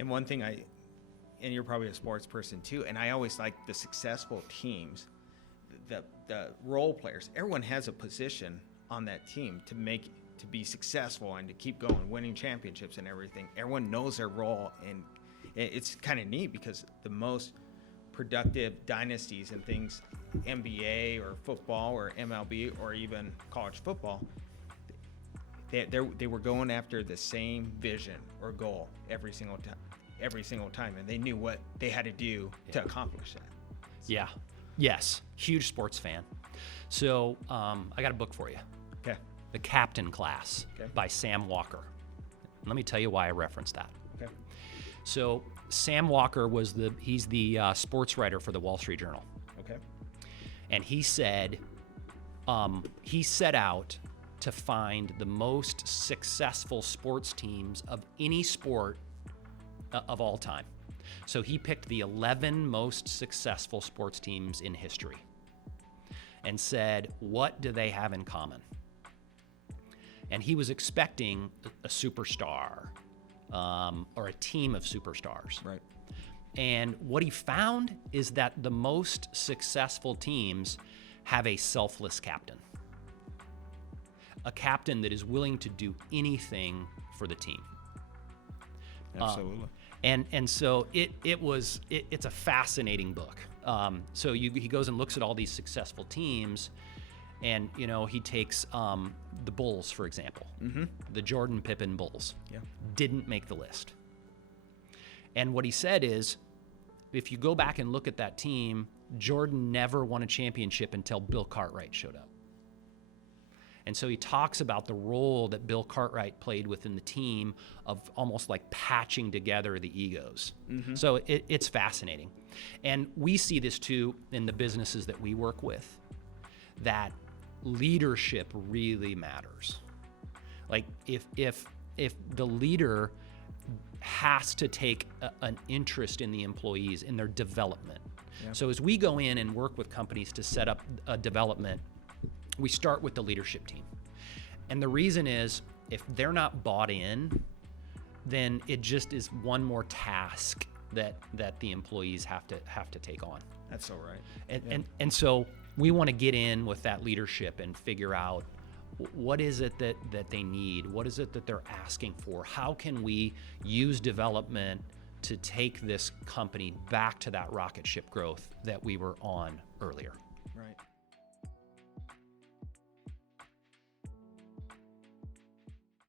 And one thing and you're probably a sports person too, and I always like the successful teams, the role players. Everyone has a position on that team to be successful and to keep going, winning championships and everything. Everyone knows their role, and it's kind of neat because the most productive dynasties and things, NBA or football or MLB or even college football, they were going after the same vision or goal every single time, and they knew what they had to do to accomplish that. Yeah. Yes. Huge sports fan. So I got a book for you. Okay. The Captain Class by Sam Walker. Let me tell you why I referenced that. Okay. So Sam Walker he's the sports writer for the Wall Street Journal. Okay. And he said he set out to find the most successful sports teams of any sport of all time. So he picked the 11 most successful sports teams in history and said, what do they have in common? And he was expecting a superstar or a team of superstars. Right. And what he found is that the most successful teams have a selfless captain. A captain that is willing to do anything for the team. Absolutely. And so it's a fascinating book. So he goes and looks at all these successful teams, and he takes the Bulls, for example. Mm-hmm. The Jordan Pippen Bulls. Yeah. Didn't make the list. And what he said is, if you go back and look at that team, Jordan never won a championship until Bill Cartwright showed up. And so he talks about the role that Bill Cartwright played within the team of almost like patching together the egos. Mm-hmm. So it's fascinating. And we see this too in the businesses that we work with, that leadership really matters. Like if the leader has to take an interest in the employees, in their development. Yeah. So as we go in and work with companies to set up a development, we start with the leadership team. And the reason is, if they're not bought in, then it just is one more task that the employees have to take on. That's so right. And so we want to get in with that leadership and figure out, what is it that they need? What is it that they're asking for? How can we use development to take this company back to that rocket ship growth that we were on earlier? Right.